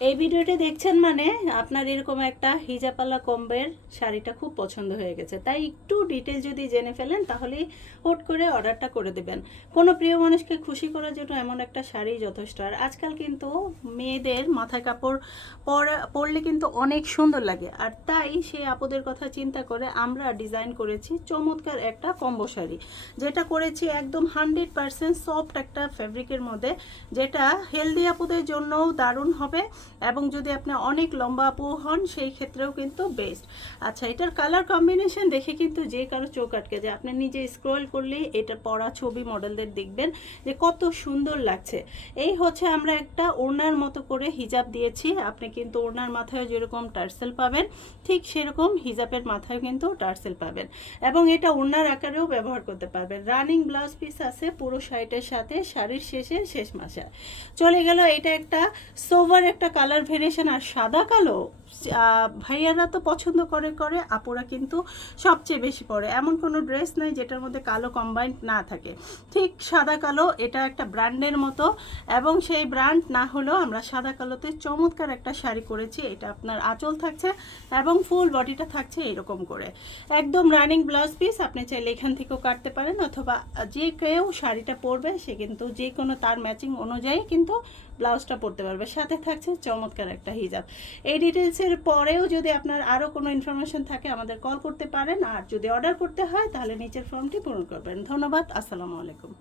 এই ভিডিওটি দেখছেন মানে আপনার এরকম একটা হিজাপালা কম্বের শাড়িটা খুব পছন্দ হয়ে গেছে, তাই একটু ডিটেল যদি জেনে ফেলেন তাহলেই হুট করে অর্ডারটা করে দেবেন। কোনো প্রিয় মানুষকে খুশি করার জন্য এমন একটা শাড়ি যথেষ্ট। আর আজকাল কিন্তু মেয়েদের মাথায় কাপড় পরলে কিন্তু অনেক সুন্দর লাগে, আর তাই সেই আপুদের কথা চিন্তা করে আমরা ডিজাইন করেছি চমৎকার একটা কম্বো শাড়ি, যেটা করেছি একদম 100% সফট একটা ফ্যাব্রিকের মধ্যে, যেটা হেলদি আপুদের জন্যও দারুণ হবে এবং যদি আপনি অনেক লম্বা আপু হন সেই ক্ষেত্রেও কিন্তু বেস্ট। আচ্ছা, এটার কালার কম্বিনেশন দেখে কিন্তু যে কারো চোখ আটকে যায়। আপনি নিজে স্ক্রল করলেই এটা পরা ছবি মডেলদের দেখবেন যে কত সুন্দর লাগছে। এই হচ্ছে আমরা একটা ওড়নার মতো করে হিজাব দিয়েছি। আপনি কিন্তু ওড়নার মাথায় যেরকম টার্সেল পাবেন ঠিক সেরকম হিজাবের মাথায় কিন্তু টার্সেল পাবেন, এবং এটা ওড়নার আকারেও ব্যবহার করতে পারবেন। রানিং ব্লাউজ পিস আছে পুরো শাড়িটার সাথে, শাড়ির শেষ মাসে চলে গেল। এটা একটা সোভার একটা কালার ভেরিয়েশন, আর সাদা কালো ভাইয়ারা তো পছন্দ করে আপুরা কিন্তু সবচেয়ে বেশি পরে। এমন কোনো ড্রেস নাই যেটার মধ্যে কালো কম্বাইন্ড না থাকে। ঠিক সাদা কালো, এটা একটা ব্র্যান্ডের মতো, এবং সেই ব্র্যান্ড না হলেও আমরা সাদা কালোতে চমৎকার একটা শাড়ি করেছি। এটা আপনার আঁচল থাকছে এবং ফুল বডিটা থাকছে এরকম করে, একদম রানিং ব্লাউজ পিস। আপনি চাইলে এখান থেকেও কাটতে পারেন, অথবা যে কেউ শাড়িটা পরবে সে কিন্তু যে কোনো তার ম্যাচিং অনুযায়ী কিন্তু ব্লাউজটা পরতে পারবে। সাথে থাকছে চমৎকার একটা হিজাব। এই ডিটেলসের পরেও যদি আপনার আরও কোনো ইনফরমেশন থাকে আমাদের কল করতে পারেন, আর যদি অর্ডার করতে হয় তাহলে নিচের ফর্মটি পূরণ করবেন। ধন্যবাদ, আসসালামু আলাইকুম।